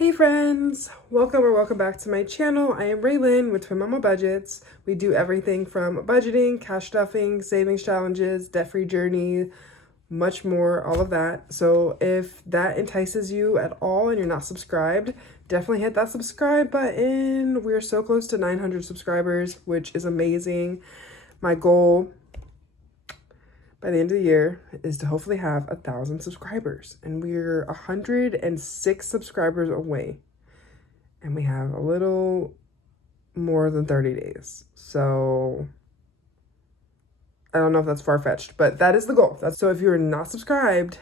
Hey friends, welcome back to my channel. I am Raylan with Twin Mama Budgets. We do everything from budgeting, cash stuffing, savings challenges, debt-free journey, much more, all of that. So if that entices you at all and you're not subscribed, definitely hit that subscribe button. We're so close to 900 subscribers, which is amazing. My goal by the end of the year is to hopefully have 1,000 subscribers, and we're 106 subscribers away, and we have a little more than 30 days. So I don't know if that's far-fetched, but that is the goal. So if you're not subscribed,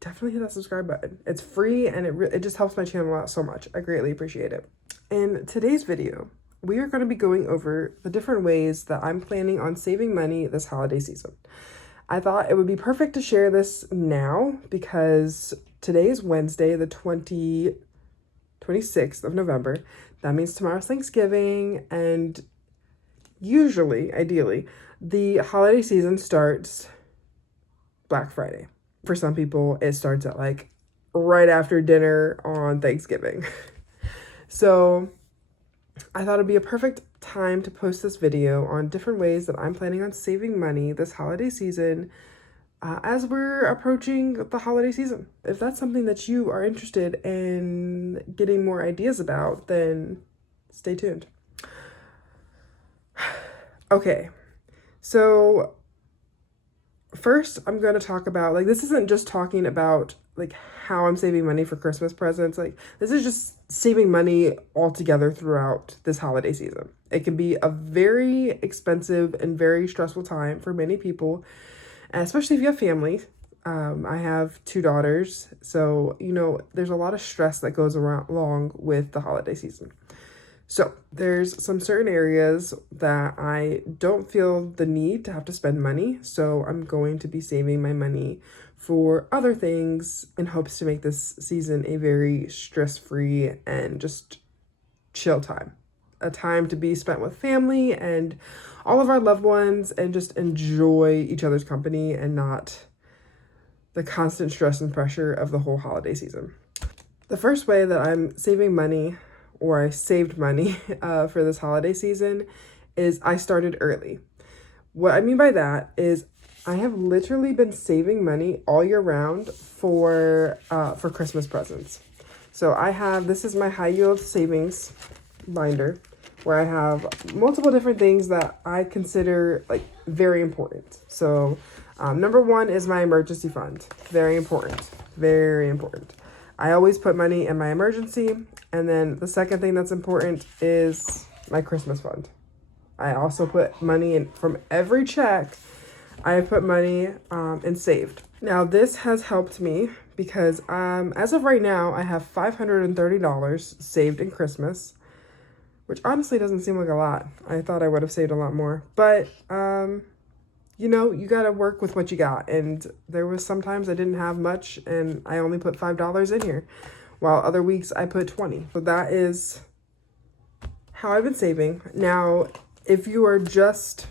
definitely hit that subscribe button. It's free and it just helps my channel out so much. I greatly appreciate it. In today's video, we are going to be going over the different ways that I'm planning on saving money this holiday season. I thought it would be perfect to share this now because today is Wednesday, the 26th of November. That means tomorrow's Thanksgiving, and usually, ideally, the holiday season starts Black Friday. For some people, it starts at like right after dinner on Thanksgiving. So I thought it'd be a perfect time to post this video on different ways that I'm planning on saving money this holiday season as we're approaching the holiday season. If that's something that you are interested in getting more ideas about, then stay tuned. Okay, so first I'm going to talk about, like, this isn't just talking about like how I'm saving money for Christmas presents. Like, this is just saving money altogether throughout this holiday season. It can be a very expensive and very stressful time for many people, especially if you have family. I have 2 daughters, so there's a lot of stress that goes along with the holiday season. So there's some certain areas that I don't feel the need to have to spend money, so I'm going to be saving my money for other things in hopes to make this season a very stress-free and just chill time. A time to be spent with family and all of our loved ones and just enjoy each other's company and not the constant stress and pressure of the whole holiday season. The first way that I'm saving money, or I saved money for this holiday season, is I started early. What I mean by that is I have literally been saving money all year round for Christmas presents. So this is my high yield savings binder where I have multiple different things that I consider like very important. So number one is my emergency fund. Very important, very important. I always put money in my emergency. And then the second thing that's important is my Christmas fund. I also put money in from every check. I put money in saved. Now this has helped me because as of right now, I have $530 saved in Christmas, which honestly doesn't seem like a lot. I thought I would have saved a lot more, but you got to work with what you got. And there was sometimes I didn't have much and I only put $5 in here, while other weeks I put 20. So that is how I've been saving. Now, if you are just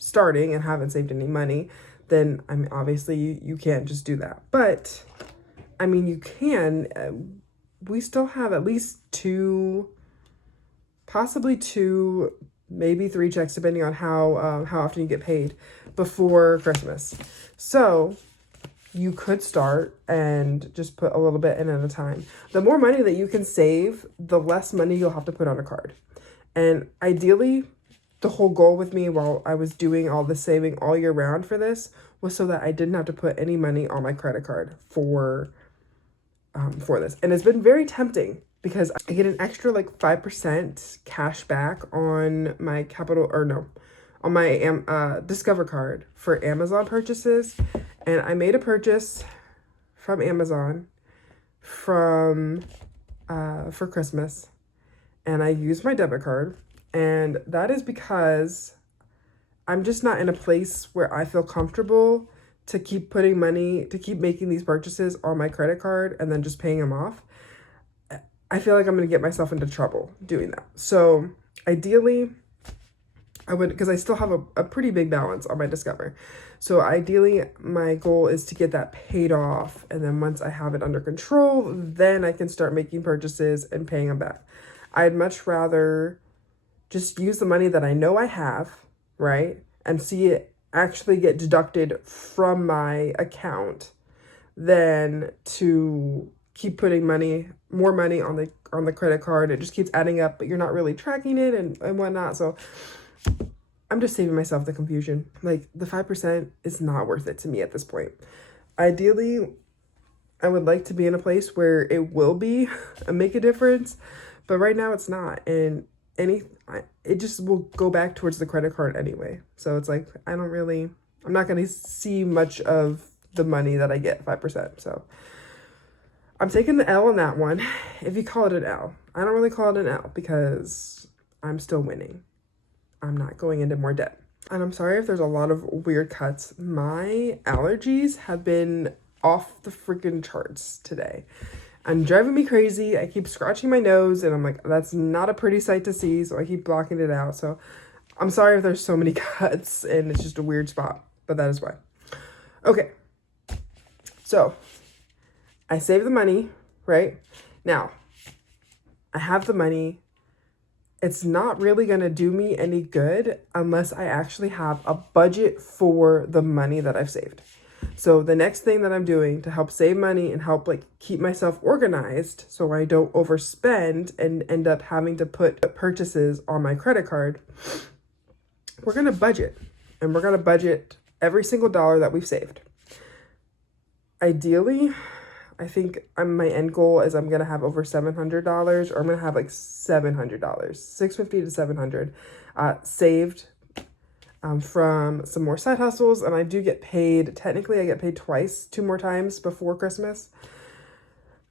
starting and haven't saved any money, then obviously you can't just do that. But you can. We still have at least 2, possibly 2, maybe 3 checks, depending on how often you get paid before Christmas. So you could start and just put a little bit in at a time. The more money that you can save, the less money you'll have to put on a card. And ideally, the whole goal with me while I was doing all the saving all year round for this was so that I didn't have to put any money on my credit card for this. And it's been very tempting because I get an extra like 5% cash back on my on my Discover card for Amazon purchases. And I made a purchase from Amazon for Christmas, and I used my debit card. And that is because I'm just not in a place where I feel comfortable to keep making these purchases on my credit card and then just paying them off. I feel like I'm going to get myself into trouble doing that. So ideally, I would, because I still have a pretty big balance on my Discover. So ideally, my goal is to get that paid off. And then once I have it under control, then I can start making purchases and paying them back. I'd much rather just use the money that I know I have, right? And see it actually get deducted from my account than to keep putting more money on the credit card. It just keeps adding up, but you're not really tracking it and whatnot. So I'm just saving myself the confusion. Like, the 5% is not worth it to me at this point. Ideally, I would like to be in a place where it will be make a difference, but right now it's not. And it just will go back towards the credit card anyway. So it's like, I'm not going to see much of the money that I get, 5%. So I'm taking the L on that one, if you call it an L. I don't really call it an L because I'm still winning. I'm not going into more debt. And I'm sorry if there's a lot of weird cuts. My allergies have been off the freaking charts today. And driving me crazy. I keep scratching my nose and I'm like, that's not a pretty sight to see. So I keep blocking it out. So I'm sorry if there's so many cuts and it's just a weird spot, but that is why. Okay. So I save the money, right? Now I have the money. It's not really going to do me any good unless I actually have a budget for the money that I've saved. So the next thing that I'm doing to help save money and help like keep myself organized so I don't overspend and end up having to put purchases on my credit card, we're going to budget. And we're going to budget every single dollar that we've saved. Ideally, I think my end goal is I'm going to have over $700, or I'm going to have like $700, $650 to $700 saved from some more side hustles. And I do get paid. Technically, I get paid twice, 2 more times before Christmas.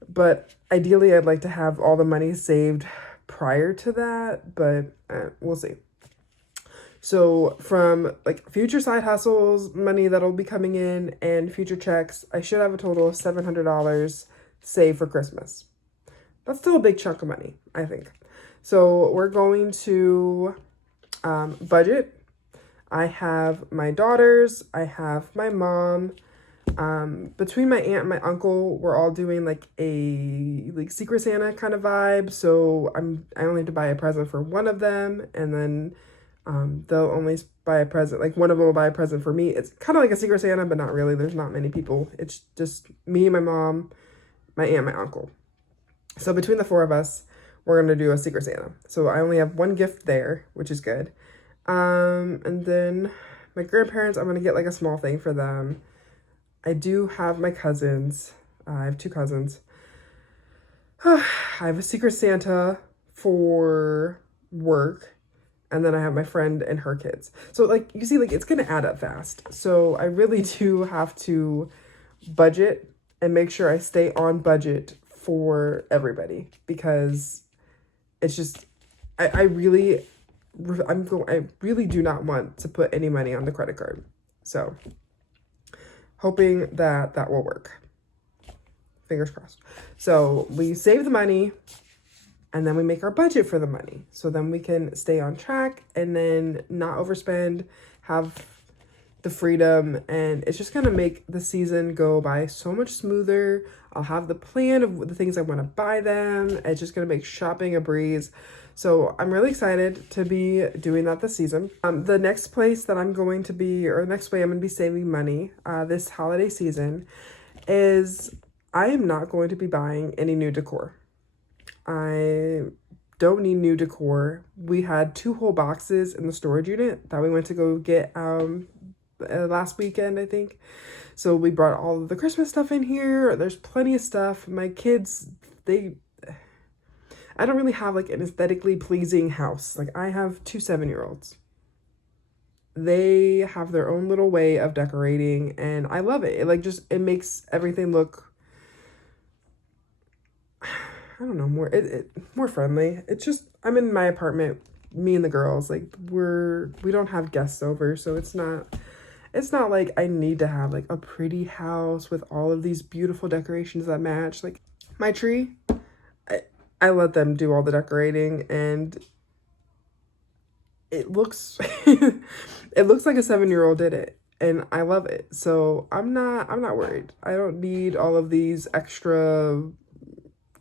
But ideally, I'd like to have all the money saved prior to that, but we'll see. So from like future side hustles, money that'll be coming in, and future checks, I should have a total of $700 saved for Christmas. That's still a big chunk of money, I think. So we're going to budget. I have my daughters, I have my mom. Between my aunt and my uncle, we're all doing like a Secret Santa kind of vibe. So I only have to buy a present for one of them, and then they'll only buy a present, like one of them will buy a present for me. It's kind of like a Secret Santa, but not really. There's not many people. It's just me, my mom, my aunt, my uncle. So between the 4 of us, we're going to do a Secret Santa. So I only have one gift there, which is good. And then my grandparents, I'm going to get like a small thing for them. I do have my cousins. I have 2 cousins. I have a Secret Santa for work. And then I have my friend and her kids. So like, you see, like it's going to add up fast. So I really do have to budget and make sure I stay on budget for everybody, because it's just, I really do not want to put any money on the credit card. So hoping that will work. Fingers crossed. So we save the money, and then we make our budget for the money. So then we can stay on track and then not overspend, have the freedom, and it's just going to make the season go by so much smoother. I'll have the plan of the things I want to buy them. It's just going to make shopping a breeze. So I'm really excited to be doing that this season. The next place that I'm going to be, or the next way I'm going to be saving money this holiday season is I am not going to be buying any new decor. I don't need new decor. We had 2 whole boxes in the storage unit that we went to go get last weekend, I think. So we brought all of the Christmas stuff in here. There's plenty of stuff. My kids, I don't really have like an aesthetically pleasing house. Like I have 2 7-year-olds. They have their own little way of decorating, and I love it. It makes everything look, I don't know, more friendly. It's just, I'm in my apartment, me and the girls, like we don't have guests over, so it's not like I need to have like a pretty house with all of these beautiful decorations that match. Like my tree, I let them do all the decorating, and it looks it looks like a 7-year-old did it, and I love it. So I'm not worried. I don't need all of these extra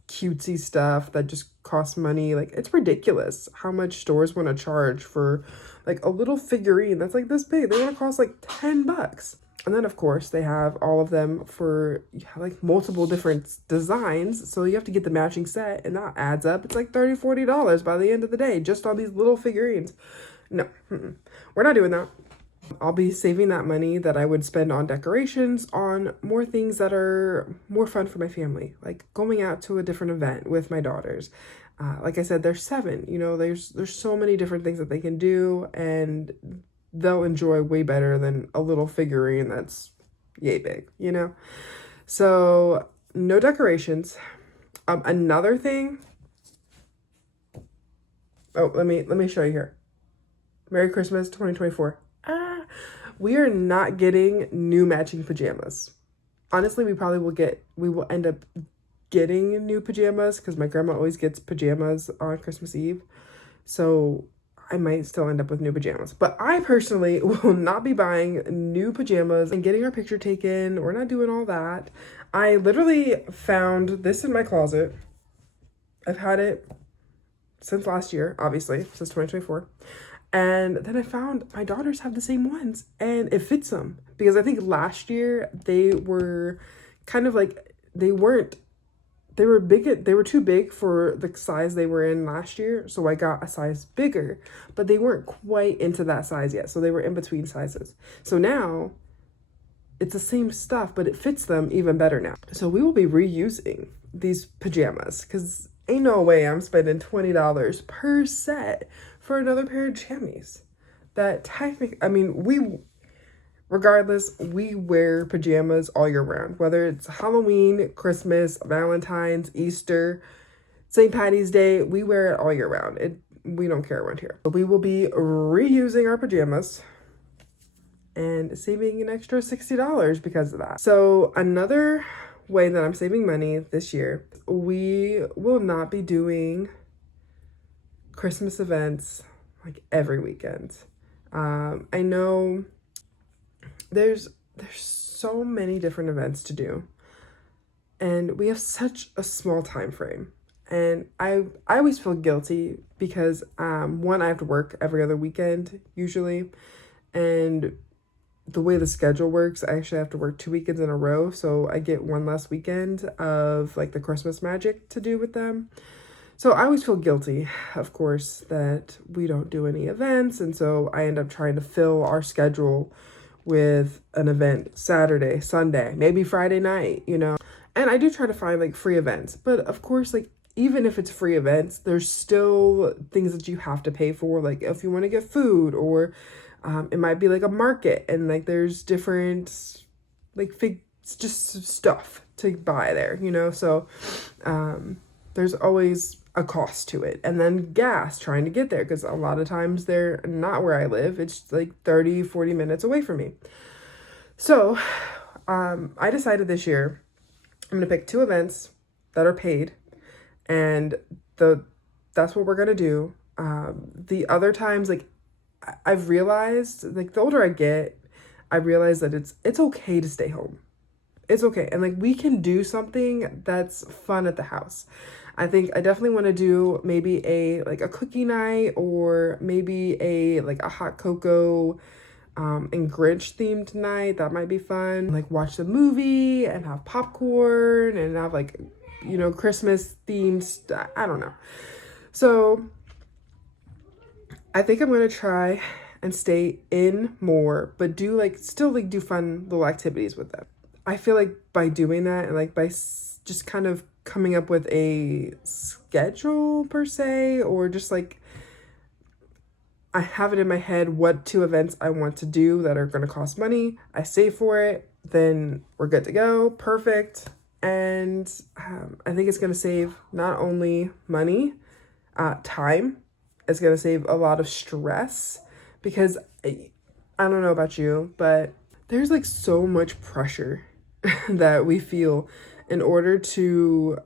cutesy stuff that just costs money. Like, it's ridiculous how much stores want to charge for like a little figurine that's like this big. They want to cost like $10. And then of course they have all of them for like multiple different designs, so you have to get the matching set, and that adds up. It's like $30-$40 by the end of the day just on these little figurines. No, we're not doing that. I'll be saving that money that I would spend on decorations on more things that are more fun for my family, like going out to a different event with my daughters. Like I said, they're 7. You know, there's so many different things that they can do, and they'll enjoy way better than a little figurine that's yay big, you know? So no decorations. Another thing. Oh, let me show you here. Merry Christmas 2024. We are not getting new matching pajamas. Honestly, we will end up getting new pajamas because my grandma always gets pajamas on Christmas Eve. So I might still end up with new pajamas. But I personally will not be buying new pajamas and getting our picture taken. We're not doing all that. I literally found this in my closet. I've had it since last year, obviously, since 2024. And then I found my daughters have the same ones, and it fits them, because I think last year they were kind of like, they were too big for the size they were in last year. So I got a size bigger, but they weren't quite into that size yet. So they were in between sizes. So now it's the same stuff, but it fits them even better now. So we will be reusing these pajamas, because ain't no way I'm spending $20 per set for another pair of jammies. That technically, I mean, regardless, we wear pajamas all year round, whether it's Halloween, Christmas, Valentine's, Easter, St. Patty's Day, we wear it all year round. We don't care around here. We will be reusing our pajamas and saving an extra $60 because of that. So another way that I'm saving money this year, we will not be doing Christmas events like every weekend. I know there's so many different events to do, and we have such a small time frame. And I always feel guilty because one, I have to work every other weekend usually, and the way the schedule works, I actually have to work 2 weekends in a row, so I get one less weekend of like the Christmas magic to do with them. So I always feel guilty, of course, that we don't do any events, and so I end up trying to fill our schedule with an event Saturday, Sunday, maybe Friday night, you know. And I do try to find like free events, but of course, like even if it's free events, there's still things that you have to pay for, like if you want to get food, or it might be like a market, and like there's different like just stuff to buy there, you know. So there's always a cost to it. And then gas, trying to get there, because a lot of times they're not where I live. It's like 30-40 minutes away from me. So I decided this year I'm gonna pick 2 events that are paid, and that's what we're gonna do. The other times, like I've realized, like the older I get, I realize that it's okay to stay home. It's okay. And like we can do something that's fun at the house. I think I definitely want to do maybe a cookie night, or maybe a hot cocoa and Grinch themed night. That might be fun. Like watch the movie and have popcorn and have like, you know, Christmas themed I don't know. So I think I'm gonna try and stay in more, but still do fun little activities with them. I feel like by doing that, and like by just kind of coming up with a schedule per se, or just like I have it in my head what 2 events I want to do that are going to cost money. I save for it, then we're good to go. Perfect. And I think it's going to save not only money, time. It's going to save a lot of stress, because I don't know about you, but there's like so much pressure that we feel in order to,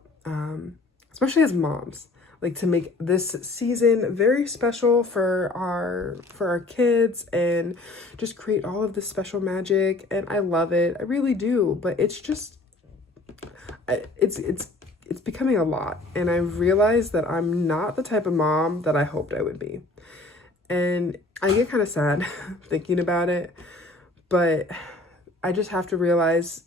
especially as moms, like to make this season very special for our kids and just create all of this special magic. And I love it. I really do. But it's just it's becoming a lot, and I realized that I'm not the type of mom that I hoped I would be. And I get kind of sad thinking about it, but I just have to realize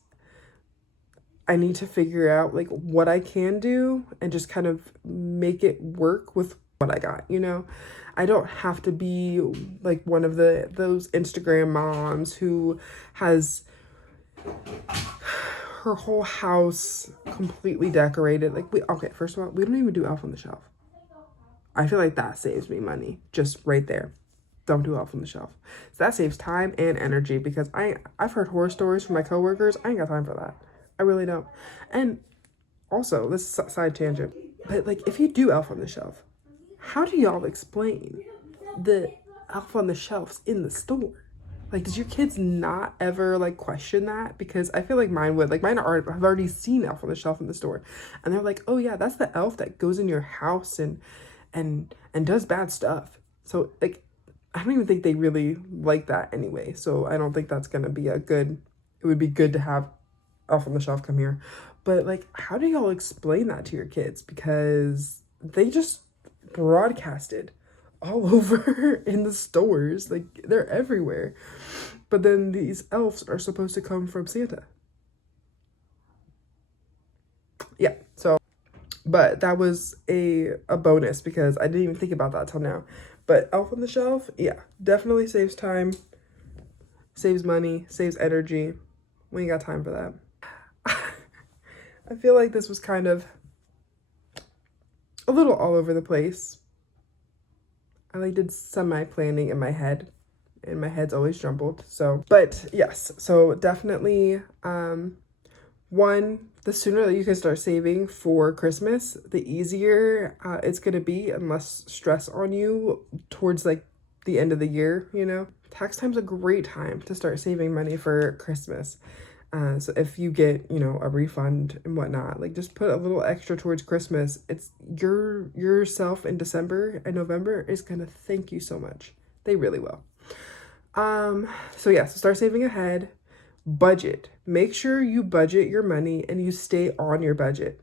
I need to figure out like what I can do and just kind of make it work with what I got, you know? I don't have to be like one of those Instagram moms who has her whole house completely decorated. Like okay, first of all, we don't even do Elf on the Shelf. I feel like that saves me money just right there. Don't do Elf on the Shelf. So that saves time and energy because I've heard horror stories from my coworkers. I ain't got time for that. I really don't. And also, this is a side tangent, but like if you do Elf on the Shelf, how do y'all explain the Elf on the Shelves in the store? Like, does your kids not ever like question that? Because I feel like mine would. Like mine have already seen Elf on the Shelf in the store, and they're like, oh yeah, that's the elf that goes in your house and does bad stuff. So like I don't even think they really like that anyway. So I don't think that's gonna be it would be good to have Elf on the Shelf come here. But like, how do y'all explain that to your kids? Because they just broadcasted all over in the stores. Like they're everywhere. But then these elves are supposed to come from Santa. Yeah, so but that was a bonus because I didn't even think about that till now. But Elf on the Shelf, yeah, definitely saves time, saves money, saves energy. We ain't got time for that. I feel like this was kind of a little all over the place. I like did semi-planning in my head, and my head's always jumbled. So, but yes, so definitely, one, the sooner that you can start saving for Christmas, the easier it's gonna be and less stress on you towards like the end of the year, you know? Tax time's a great time to start saving money for Christmas. So if you get, you know, a refund and whatnot, like just put a little extra towards Christmas. It's yourself in December and November is gonna thank you so much. They really will. So yeah, so start saving ahead. Budget. Make sure you budget your money and you stay on your budget,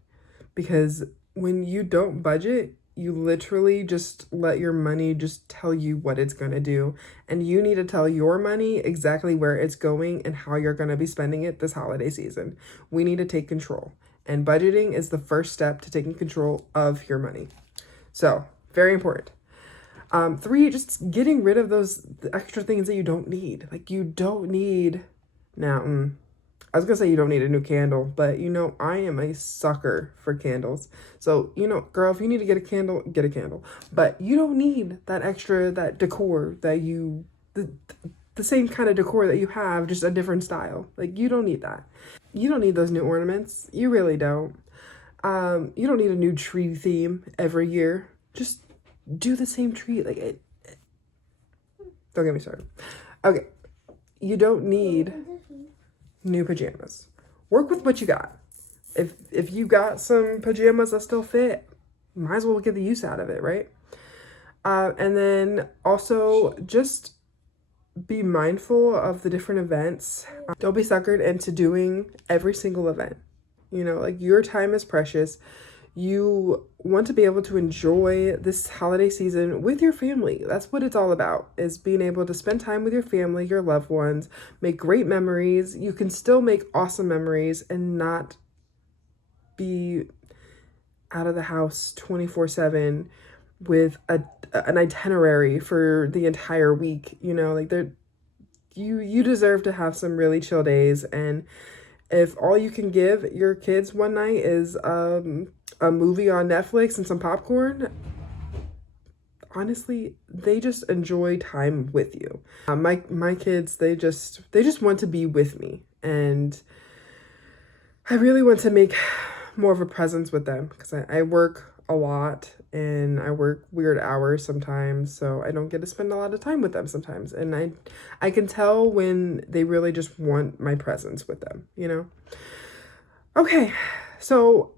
because when you don't budget, you literally just let your money just tell you what it's going to do, and you need to tell your money exactly where it's going and how you're going to be spending it this holiday season. We need to take control, and budgeting is the first step to taking control of your money. So very important. 3, just getting rid of the extra things that you don't need. Like you don't need now, I was gonna say you don't need a new candle, but you know, I am a sucker for candles. So, you know, girl, if you need to get a candle, get a candle. But you don't need that extra, that decor that the same kind of decor that you have, just a different style. Like, you don't need that. You don't need those new ornaments. You really don't. You don't need a new tree theme every year. Just do the same tree. Like, don't get me started. Okay. You don't need new pajamas. Work with what you got. If you got some pajamas that still fit, might as well get the use out of it, right? And then also just be mindful of the different events. Don't be suckered into doing every single event. You know, like your time is precious. You want to be able to enjoy this holiday season with your family. That's what it's all about, is being able to spend time with your family, your loved ones, make great memories. You can still make awesome memories and not be out of the house 24/7 with an itinerary for the entire week. You know, like you deserve to have some really chill days. And if all you can give your kids one night is a movie on Netflix and some popcorn, honestly, they just enjoy time with you. My kids, they just want to be with me, and I really want to make more of a presence with them because I work a lot and I work weird hours sometimes, so I don't get to spend a lot of time with them sometimes, and I can tell when they really just want my presence with them, you know? Okay, so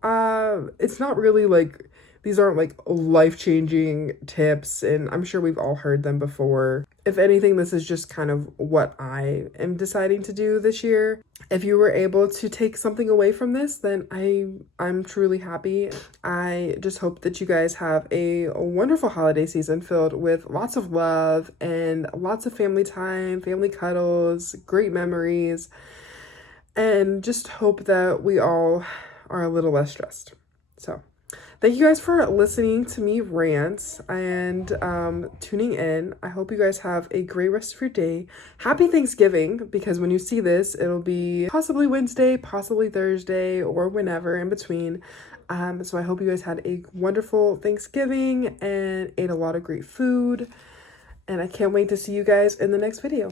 it's not really like these aren't like life-changing tips, and I'm sure we've all heard them before. If anything, this is just kind of what I am deciding to do this year. If you were able to take something away from this, then I'm truly happy. I just hope that you guys have a wonderful holiday season filled with lots of love and lots of family time, family cuddles, great memories, and just hope that we all are a little less stressed. So thank you guys for listening to me rant and tuning in. I hope you guys have a great rest of your day. Happy Thanksgiving, because when you see this, it'll be possibly Wednesday, possibly Thursday, or whenever in between. So I hope you guys had a wonderful Thanksgiving and ate a lot of great food. And I can't wait to see you guys in the next video.